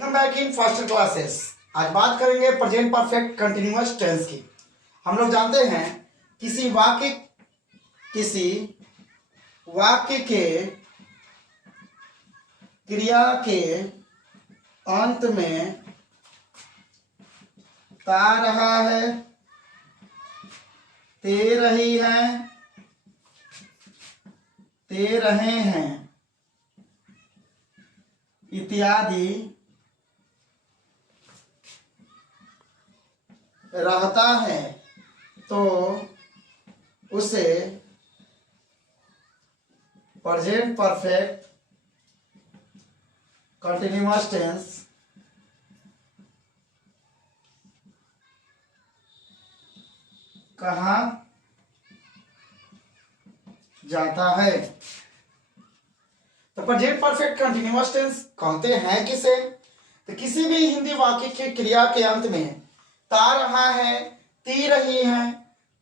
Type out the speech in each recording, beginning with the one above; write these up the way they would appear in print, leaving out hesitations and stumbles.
Welcome back in faster classes. आज बात करेंगे प्रेजेंट परफेक्ट कंटिन्यूअस टेंस की। हम लोग जानते हैं किसी वाक्य के क्रिया के अंत में ता रहा है, ते रही है, ते रहे हैं इत्यादि रहता है तो उसे प्रेजेंट परफेक्ट कंटिन्यूअस टेंस कहा जाता है। तो प्रेजेंट परफेक्ट कंटिन्यूअस टेंस कहते हैं किसे? तो किसी भी हिंदी वाक्य की क्रिया के अंत में ता रहा है, ती रही है,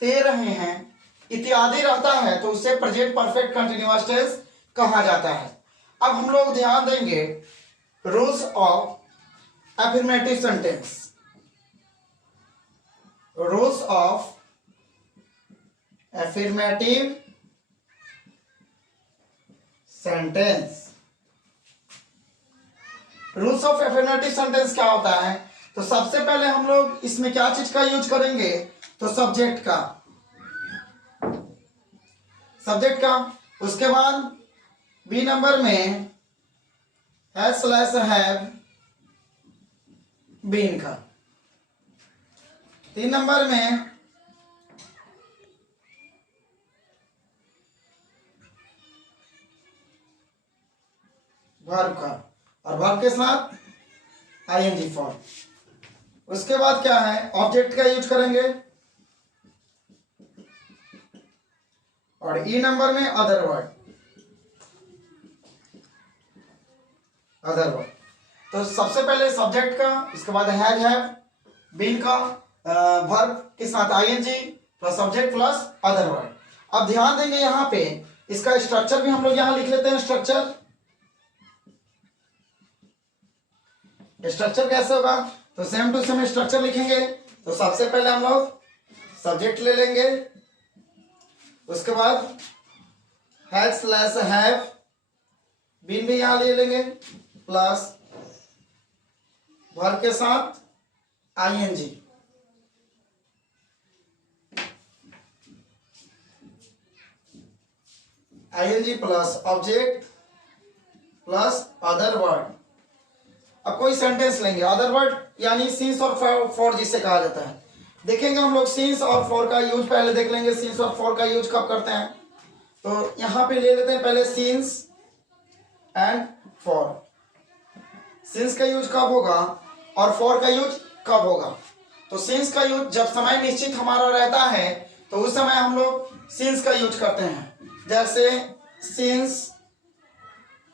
ते रहे हैं इत्यादि रहता है तो उसे प्रेजेंट परफेक्ट कंटिन्यूअस टेंस कहा जाता है। अब हम लोग ध्यान देंगे rules of affirmative sentence. Rules of affirmative sentence. Rules of affirmative sentence क्या होता है? तो सबसे पहले हम लोग इसमें क्या चीज का यूज करेंगे? तो सब्जेक्ट का। उसके बाद बी नंबर में हैव बीन का। 3 नंबर में वर्ब का और वर्ब के साथ आईएनजी फॉर्म। उसके बाद क्या है? ऑब्जेक्ट का यूज करेंगे और ई नंबर में अदर वर्ड। तो सबसे पहले सब्जेक्ट का, उसके बाद हैव बीन का, वर्ब के साथ ING plus subject plus other word. अब ध्यान देंगे यहां पे इसका स्ट्रक्चर भी हम लोग यहां लिख लेते हैं। स्ट्रक्चर कैसे होगा? तो सेम टू सेम स्ट्रक्चर लिखेंगे। तो सबसे पहले हम लोग सब्जेक्ट ले लेंगे, उसके बाद हैव बीन भी यहां ले लेंगे प्लस वर्ब के साथ ING. ING plus object plus other word. अब कोई सेंटेंस लेंगे, अदर वर्ड यानी सिंस और फॉर जिसे कहा जाता है। देखेंगे हम लोग सिंस और फॉर का यूज पहले देख लेंगे। सिंस और फॉर का यूज कब करते हैं? तो यहां पे ले लेते हैं पहले सिंस एंड फॉर। सिंस का यूज कब होगा और फॉर का यूज कब होगा? तो सिंस का यूज जब समय निश्चित हमारा रहता है तो उस समय हम लोग सिंस का यूज करते हैं। जैसे सिंस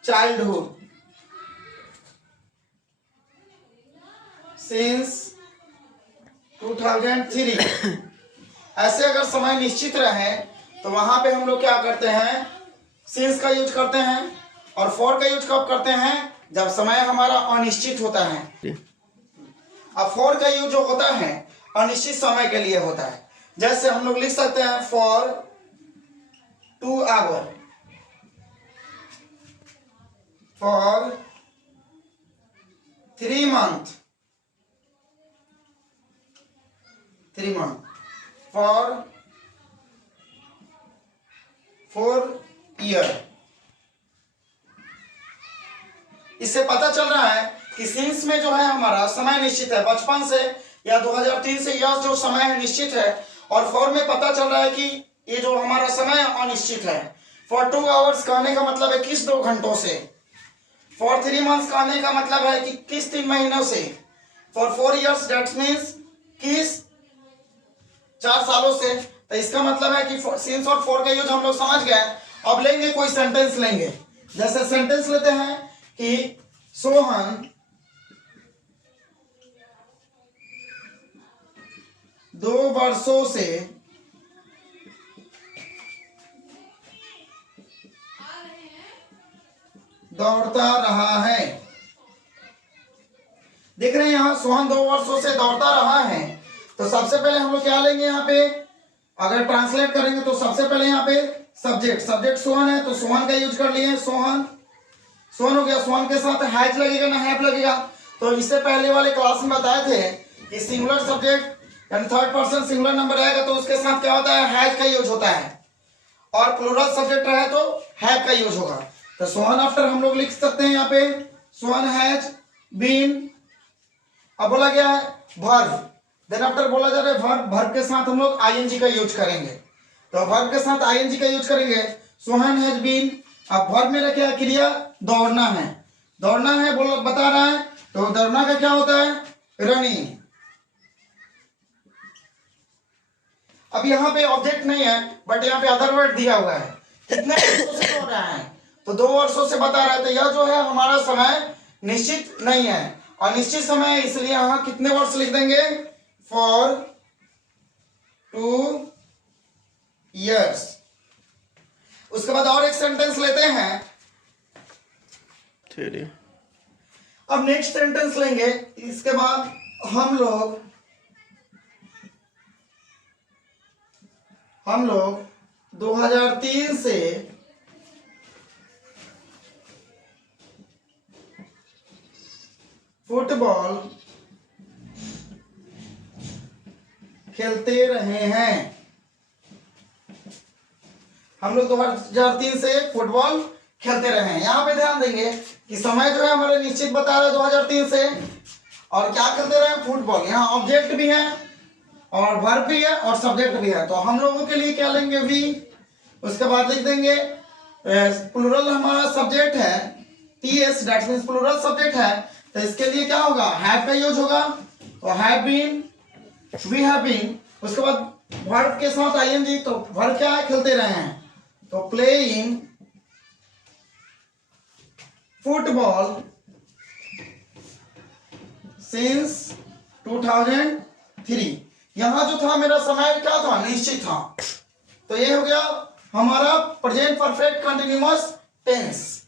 चाइल्डहुड, सिंस 2003। ऐसे अगर समय निश्चित रहे तो वहां पे हम लोग क्या करते हैं? सिंस का यूज करते हैं। और फॉर का यूज कब करते हैं? जब समय हमारा अनिश्चित होता है। अब फॉर का यूज जो होता है अनिश्चित समय के लिए होता है। जैसे हम लोग लिख सकते हैं for 2 hour, for 3 month, for 4 year. इससे पता चल रहा है कि सिंस में जो है हमारा समय निश्चित है, बचपन से या 2003 से यह जो समय है निश्चित है। और फॉर में पता चल रहा है कि ये जो हमारा समय अनिश्चित है। फॉर 2 आवर्स कहने का मतलब है किस 2 घंटों से। फॉर 3 मंथ्स कहने का मतलब है कि किस 3 महीनों से। फॉर 4 ईयर्स दैट मीन्स किस 4 सालों से। तो इसका मतलब है कि सिंस और फॉर का यूज हम लोग समझ गए। अब लेंगे कोई सेंटेंस लेंगे। जैसे सेंटेंस लेते हैं कि सोहन 2 वर्षों से दौड़ता रहा है। देख रहे हैं यहाँ सोहन 2 वर्षों से दौड़ता रहा है। तो सबसे पहले हम लोग क्या लेंगे यहाँ पे, अगर ट्रांसलेट करेंगे तो सबसे पहले यहाँ पे सब्जेक्ट सोहन है तो सोहन का यूज कर लिए, सोहन हो गया। सोहन के साथ हैज लगेगा ना हैव लगेगा। तो इससे पहले वाले क्लास में बताए थे कि सिंगुलर सब्जेक्ट यानी थर्ड पर्सन सिंगुलर नंबर रहेगा तो उसके साथ क्या होता है, हैज का यूज होता है, और प्लूरल सब्जेक्ट रहे तो हैव का यूज होगा। तो सोहन आफ्टर हम लोग लिख सकते हैं यहाँ पे सोहन हैज बीन। अब बोला गया है वर्ब, देन आफ्टर बोला जा रहा है वर्ब के साथ हम लोग आईएनजी का यूज करेंगे। तो वर्ब के साथ आईएनजी का यूज करेंगे, सोहन हैज बीन। अब वर्ब में क्या क्रिया, दौड़ना है बोलो बता रहा है। तो दौड़ना का क्या होता है, रनिंग। अब यहाँ पे ऑब्जेक्ट नहीं है बट यहाँ पे अदर वर्ड दिया हुआ है। कितने वर्षों से दौड़ रहा है, तो 2 वर्षों से बता रहा है। तो यह जो है हमारा समय निश्चित नहीं है, अनिश्चित समय है, इसलिए यहां कितने वर्ष लिख देंगे, फॉर 2 years। उसके बाद और एक सेंटेंस लेते हैं। अब नेक्स्ट सेंटेंस लेंगे, इसके बाद हम लोग 2003 से फुटबॉल खेलते रहे हैं। हम लोग 2003 से फुटबॉल खेलते रहे हैं। यहाँ पे ध्यान देंगे कि समय जो है हमारे निश्चित बता रहे 2003 से, और क्या खेलते रहे, फुटबॉल। यहाँ ऑब्जेक्ट भी है और वर्ब भी है और सब्जेक्ट भी है। तो हम लोगों के लिए क्या लेंगे, वी। उसके बाद लिख देंगे प्लूरल हमारा सब्जेक्ट है, TS, that means plural subject है। तो इसके लिए क्या होगा, हैव का यूज होगा। तो have been, we have been. उसके बाद वर्ब के साथ आईएनजी, तो वर्ब क्या है, खेलते रहे हैं। तो प्लेइंग फुटबॉल सिंस 2003। यहां जो था मेरा समय क्या था, निश्चित था। तो ये हो गया हमारा प्रेजेंट परफेक्ट कंटिन्यूअस टेंस।